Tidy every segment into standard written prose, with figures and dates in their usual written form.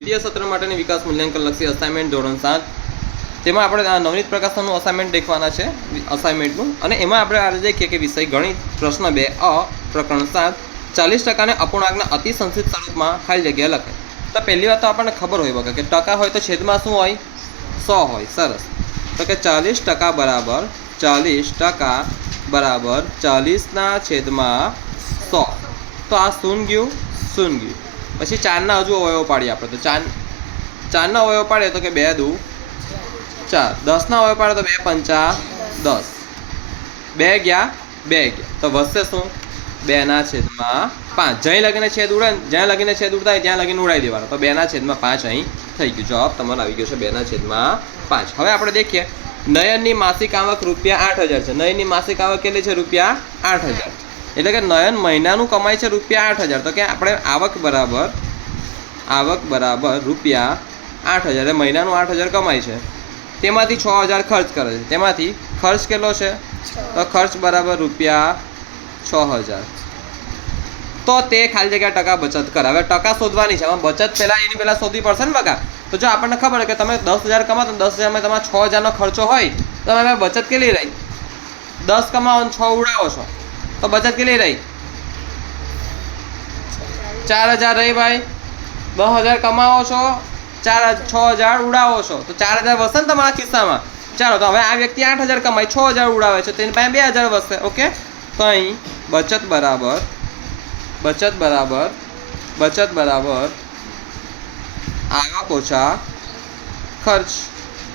द्वितीय सत्र माटेनी विकास मूल्यांकन लक्षी असाइनमेंट धोरण 7 तेमां आपणे आ नवनीत प्रकाशनનું અસાઇનમેન્ટ દેખવાના છે અસાઇનમેન્ટનું અને એમાં આપણે આજે દેખીએ કે વિષય ગણિત પ્રશ્ન 2 અ પ્રકરણ 7 40% ને અપૂર્ણાંકના અતિ સંક્ષિપ્ત સ્વરૂપમાં ખાલી જગ્યા લખાય। તો પહેલી વાત તો આપણને ખબર હોય વગર કે ટકા હોય તો છેદમાં શું હોય 100 હોય। સરસ, તો કે 40% બરાબર 40% ના છેદમાં 100 તો આ શૂન્ય ગયું શૂન્ય ગયું। પછી 4 ના હજુ અવયવ પાડીએ આપણે તો 4 ના અવયવ પાડીએ તો કે 2 દુ 4, 10 ના અવયવ પાડે તો 2 पंचा 10, 2 ગયા 2 ગયા તો વધશે શું 2 ના છેદમાં 5। જ્યાં લગીને છેદ ઉડે જ્યાં લગીને છેદ ઉડતા હોય ત્યાં લગીને ઉડાવી દેવાનો તો 2 ના છેદમાં 5 અહીં થઈ ગયું। જવાબ તમારો આવી ગયો છે 2 ના છેદમાં 5। હવે આપણે દેખીએ નયનની માસિક આવક રૂપિયા 8000 છે। નયનની માસિક આવક કેટલી છે રૂપિયા 8000, એટલે કે નયન મહિનાનું કમાય છે રૂપિયા 8000 તો કે આપણે આવક બરાબર રૂપિયા 8000 એ મહિનાનું 8000 કમાય છે તેમાંથી 6000 ખર્ચ કરે છે। તેમાંથી ખર્ચ કેટલો છે તો ખર્ચ બરાબર રૂપિયા 6000 તો તે ખાલી જગ્યા ટકા બચત કરે। હવે ટકા શોધવાની છે, આમાં બચત પહેલાં એની પહેલાં શોધવી પડશે ને બકા। તો જો આપણને ખબર હોય કે તમે 10,000 કમાતો 10,000માં તમારા 6000નો ખર્ચો હોય તો તમે બચત કેટલી રહી 10 કમાવો અને 6 ઉડાવો છો તો બચત કેટલી રહી 4000 રહી ભાઈ। 10,000 કમાવો છો 6000 ઉડાવો છો તો 4000 વધશે ને તમારા ખિસ્સામાં। ચાલો તો હવે આ વ્યક્તિ 8000 કમાય 6000 ઉડાવે છે તો એની પાસે 2000 વધશે। ઓકે, તો અહીં બચત બરાબર આવક ઓછા ખર્ચ।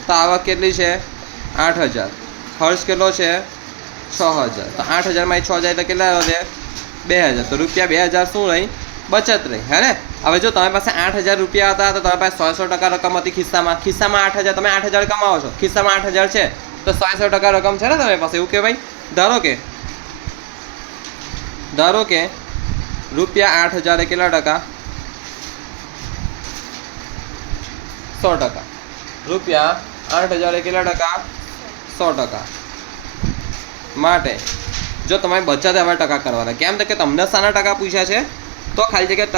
તો આવક કેટલી છે 8000, ખર્ચ કેટલો છે 6000 તો 8000 માં 6 જાય તો કેટલા વધે 2000 તો રૂપિયા 2000 શું રહી બચત રહી હે ને। હવે જો તમારી પાસે 8000 રૂપિયા હતા તો તમારી પાસે 100% રકમ હતી ખિસ્સામાં 8000 તમે 8000 કમાવો છો ખિસ્સામાં 8000 છે તો 100% રકમ છે ને તમારી પાસે। એવું કે ભાઈ ધારો કે રૂપિયા 8000 એ કેટલા ટકા 100%। રૂપિયા 8000 એ કેટલા ટકા 100% માટે જો તમારી બચત હવે ટકા કરવાના કેમ તો કે તમને શાના ટકા પૂછ્યા છે તો ખાલી જગ્યા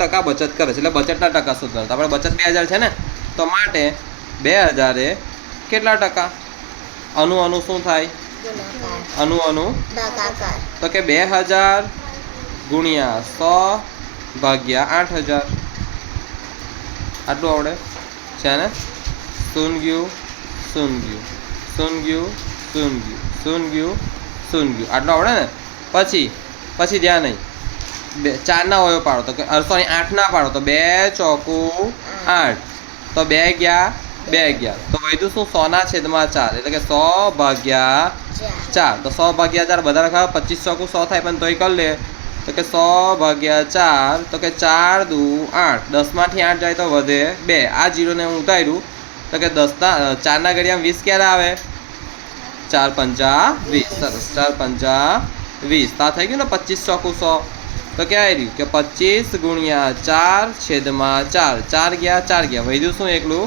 ટકા બચત કરે છે એટલે બચતના ટકા શોધવાના। તો આપણે બચત 2000 છે ને તો માટે 2000 એ કેટલા ટકા અનુ શું થાય અનુ તો કે 2000 ગુણ્યા 100 ભાગ્યા 8000 આટલું આવડે છે ને। શૂન્ય આટલું આવડે ને। પછી ધ્યાન નહીં 4 ના અવયવ પાડો તો કે સોરી 8 ના પાડો તો 2 ચોકુ 8 તો 2 ગયા 2 ગયા તો વધ્યું શું 100 ના છેદમાં 4 એટલે કે 100 ભાગ્યા 4 તો 100 ભાગ્યા 4 બધા લખાવ 25 ચોકુ 100 થાય પણ તોય કરી લે તો કે 100 ભાગ્યા 4 તો કે 4 દુ 8 10 માંથી 8 જાય તો વધે 2 આ 0 ને હું ઉતાર્યું તો કે 4 ના ઘડિયામાં 20 ક્યારે આવે 4 પંચા 20। સરસ 4 પંચા 20 તા થઈ ગયું ને 25 ચોકુ 100 તો ક્યાં આવ્યું કે 25 ગુણ્યા 4 છેદમાં 4 4 ગયા વધ્યું શું એકલું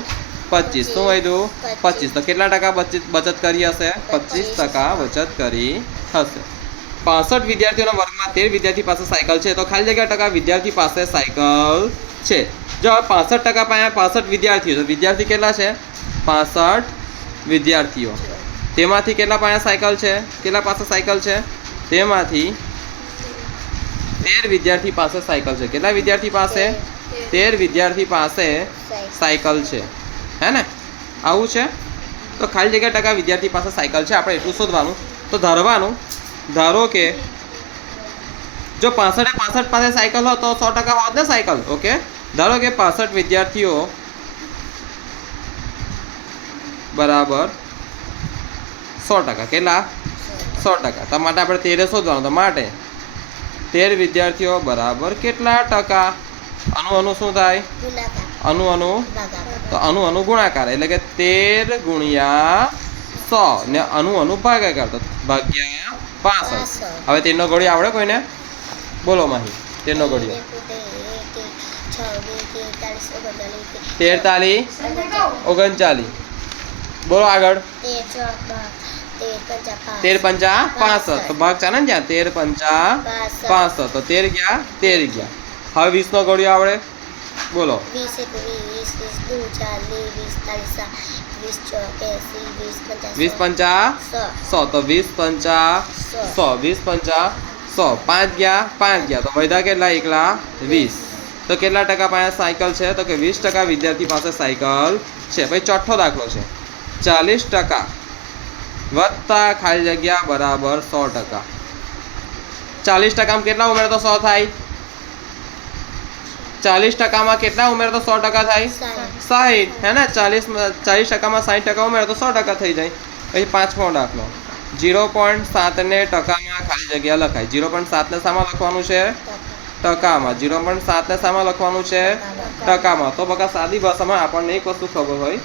25 શું વધ્યું 25 તો કેટલા ટકા બચત કરી હશે 25% બચત કરી હશે। 65 વિદ્યાર્થીઓના વર્ગમાં 13 વિદ્યાર્થી પાસે સાયકલ છે તો ખાલી જગ્યા ટકા વિદ્યાર્થી પાસે સાયકલ છે। જો 65% પાસે 65 વિદ્યાર્થીઓ તો વિદ્યાર્થી કેટલા છે 65 વિદ્યાર્થીઓ તેમાંથી કેટલા પાસે સાયકલ છે તેમાંથી 13 વિદ્યાર્થી પાસે સાયકલ છે। કેટલા વિદ્યાર્થી પાસે 13 વિદ્યાર્થી પાસે સાયકલ છે હે ને આવું છે। તો ખાલી જગ્યા ટકા વિદ્યાર્થી પાસે સાયકલ છે આપણે એટલું શોધવાનું। તો ધારો કે જો 65 પાસે સાયકલ હોય તો 100% હોત ને સાયકલ। ઓકે, ધારો કે 65 વિદ્યાર્થીઓ બરાબર 100% કેટલા 100%। તો માટે આપણે 13 શોધવાનું તો માટે 13 વિદ્યાર્થીઓ બરાબર કેટલા ટકા અનુ શું થાય અનુ તો અનુ ગુણાકાર એટલે કે 13 ગુણ્યા 100 ને અનુ ભાગાકાર તો ભાગ્યા 65। હવે 13 નો ઘડિયો આવડે કોઈને બોલો માહી 13 નો ઘડિયો 43 39 બોલો આગળ 13 पंचा 65 तो भाग चाले ने 13 पंचा 65 तो 13 ગયા 13 ગયા। હવે 20 નો ઘડિયો આવડે બોલો 20 1 20 22 40 20 40 20 પંચા 100 તો 20 પંચા 100 20 પંચા 100 5 ગયા 5 ગયા તો વધ્યા કેટલા એકલા 20 તો કેટલા ટકા પાસે સાયકલ છે તો કે 20% વિદ્યાર્થી પાસે સાયકલ છે. પછી ચોથો દાખલો છે 40% વત્તા ખાલી જગ્યા બરાબર 100%. 40%માં કેટલા ઉમેરો તો 100 થાય? 40%માં કેટલા ઉમેરો તો 100% થાય? 60 હે ને. 40%માં 60% ઉમેરો તો 100% થઈ જાય. પછી પાંચમો દાખલો 0.7 ને ટકામાં ખાલી જગ્યા લખાય. 0.7 ને શામાં લખવાનું છે? ટકામાં. 0.7 ને શામાં લખવાનું છે? ટકામાં. તો બકા સાદી ભાષામાં આપણને એક વસ્તુ ખબર હોય,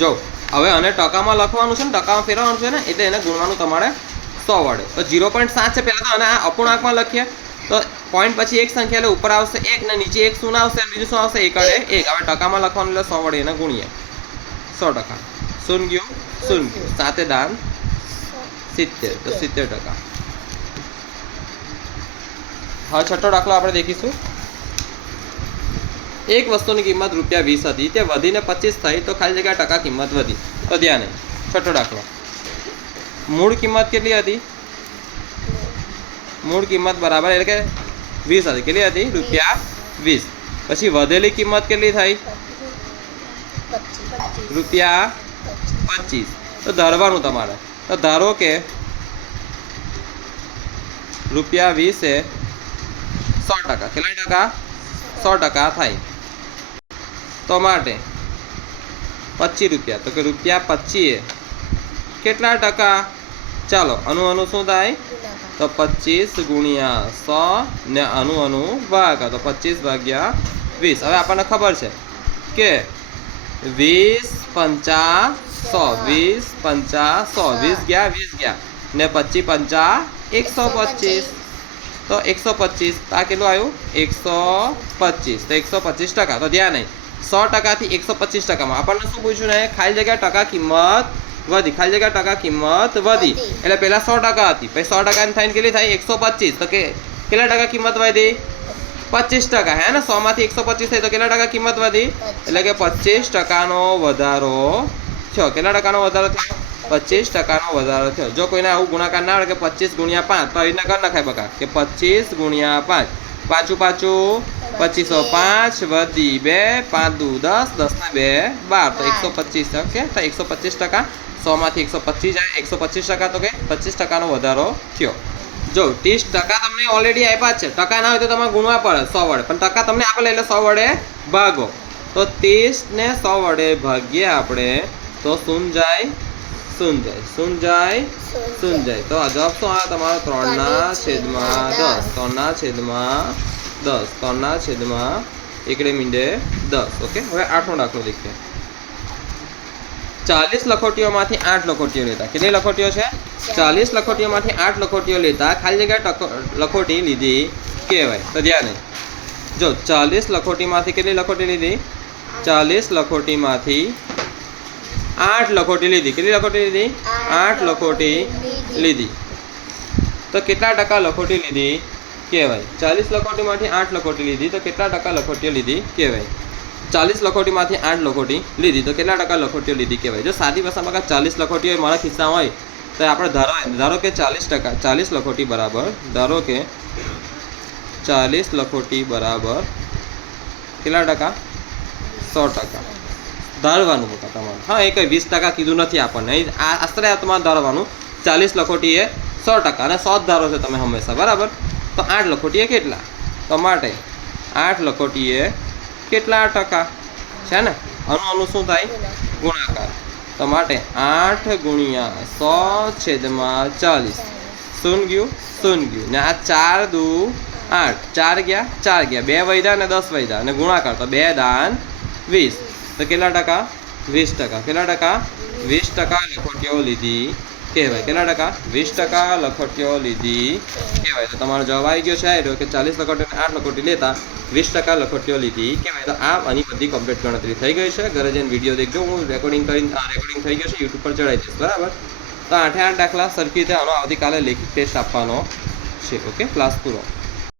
જો હવે આને ટકામાં લખવાનું છે ને, ટકામાં ફેરવવાનું છે ને, એટલે એને ગુણવાનું તમારે 100 વડે. તો 0.7 છે પહેલાં તો, અને આ અપૂર્ણાંકમાં લખીએ તો પોઈન્ટ પછી એક સંખ્યા એટલે ઉપર આવશે 1 ને નીચે એક શૂન્ય આવશે, બીજું શું આવશે? 1 વડે 1. હવે ટકામાં લખવાનું એટલે 100 વડે એને ગુણીએ. 100%. શૂન્ય ગયું શૂન્ય ગયું, સાતે દાન 70 તો 70%. હવે છઠ્ઠો દાખલો આપણે દેખીશું. એક વસ્તુની કિંમત ₹20 હતી, તે વધીને 25 થઈ તો ખાલી જગ્યા ટકા કિંમત વધી. તો ધ્યાન નહીં. છઠ્ઠો દાખલો મૂળ કિંમત કેટલી હતી? મૂળ કિંમત બરાબર એટલે કે 20 હતી. કેટલી હતી? ₹20. પછી વધેલી કિંમત કેટલી થઈ? ₹25. તો ધારવાનું તમારે. તો ધારો કે ₹20 એ 100%. કેટલા ટકા? 100% થાય. તો માટે ₹25. તો કે ₹25 એ કેટલા ટકા? ચાલો અનુ શું થાય? તો 25 ગુણ્યા 100 ને અનુ ભાગાકાર. તો 25 ભાગ્યા 20. હવે આપણને ખબર છે કે 20 પંચા 100, 20 પંચા 100, 20 ગયા ને 25 પંચા 125. તો 125 આ કેટલું આવ્યું? 125. તો 125%. તો ધ્યાન નહીં, 100%થી 125%માં આપણને શું પૂછ્યું ને? ખાલી જગ્યા ટકા કિંમત વધી. ખાલી જગ્યા ટકા કિંમત વધી એટલે પહેલા 100% હતી, પછી 100% થઈને કેટલી થાય? 125. તો કે કેટલા ટકા કિંમત વધી? 25%. હે ને. 100 માંથી 125 થઈ તો કેટલા ટકા કિંમત વધી? એટલે કે 25%નો વધારો થયો. કેટલા ટકાનો વધારો થયો? 25%નો વધારો થયો. જો કોઈને આવું ગુણાકાર ના આવડે કે 25 ગુણ્યા 5, તો આવી રીતના કરી નખાય બકા કે 25 ગુણ્યા 5, પાછું 2505 વધી 2, 5 દુ 10, 10 ને 2 12. તો 125. ઓકે. તો 125%. 100 માંથી 125 જાય, 125%. તો કે 25%નો વધારો થયો. જો 30% તમને ઓલરેડી આપ્યા છે. ટકા ના હોય તો તમારે ગુણવા પડે 100 વડે, પણ ટકા તમને આપેલા એટલે 100 વડે ભાગો. તો 30 ને 100 વડે ભાગીએ આપણે તો શું જાય? શું જાય? તો આ જવાબ શું આવે તમારો? 3/10. 3/10. ઓકે. હવે આઠમો દાખલો દેખીએ. 40 લખોટીઓમાંથી 8 લખોટીઓ લેતા. કેટલી લખોટીઓ છે? 40 લખોટીઓમાંથી 8 લખોટીઓ લેતા ખાલી જગ્યા લખોટી લીધી કહેવાય. તો ધ્યાન નહીં. જો 40 લખોટીમાંથી કેટલી લખોટી લીધી? 40 લખોટીમાંથી 8 લખોટી લીધી. કેટલી લખોટી લીધી? 8 લખોટી લીધી. તો કેટલા ટકા લખોટી લીધી કહેવાય? 40 લખોટીમાંથી 8 લખોટી લીધી તો કેટલા ટકા લખોટીઓ લીધી કહેવાય? 40 લખોટીમાંથી 8 લખોટી લીધી તો કેટલા ટકા લખોટીઓ લીધી કહેવાય? જો સાદી ભાષામાં 40 લખોટીઓ મારા ખિસ્સામાં હોય તો આપણે ધારો કે 40%, 40 લખોટી બરાબર, ધારો કે 40 લખોટી બરાબર કેટલા ટકા? 100%. ધારવાનું બકા તમારે. હા, એ કંઈ 20% કીધું નથી આપણને. આશરે તમારે ધારવાનું 40 લખોટી એ 100% અને 100 જ ધારો છો તમે હંમેશા, બરાબર. તો 8 લખોટી એ કેટલા? તો માટે 8 લખોટી એ કેટલા ટકા છે ને? અનુ શું થાય? ગુણાકાર. તો માટે 8 ગુણ્યા 100/40. શું ગયું? ને આ 4 દુ 8, 4 ગયા 2 વધ્યા ને 10 વધ્યા અને ગુણાકાર તો 2 દાન 20. તો કેટલા ટકા? 20%. કેટલા ટકા? 20% લખોટીઓ લીધી કહેવાય. કેટલા ટકા? 20% લખોટીઓ લીધી કહેવાય. તો તમારો જવાબ આવી ગયો છે કે 40 લખોટી 8 લખોટી લેતા 20% લખોટીઓ લીધી કહેવાય. તો આ આની બધી કમ્પ્લીટ ગણતરી થઈ ગઈ છે. ઘરે જઈને વિડીયો દેખજો. હું રેકોર્ડિંગ થઈ ગયો છે, યુટ્યુબ પર ચડાવી દઈશ, બરાબર. તો 8 દાખલા સરખી રીતે આનો આવતીકાલે લેખિત ટેસ્ટ આપવાનો છે. ઓકે. ક્લાસ પૂરો.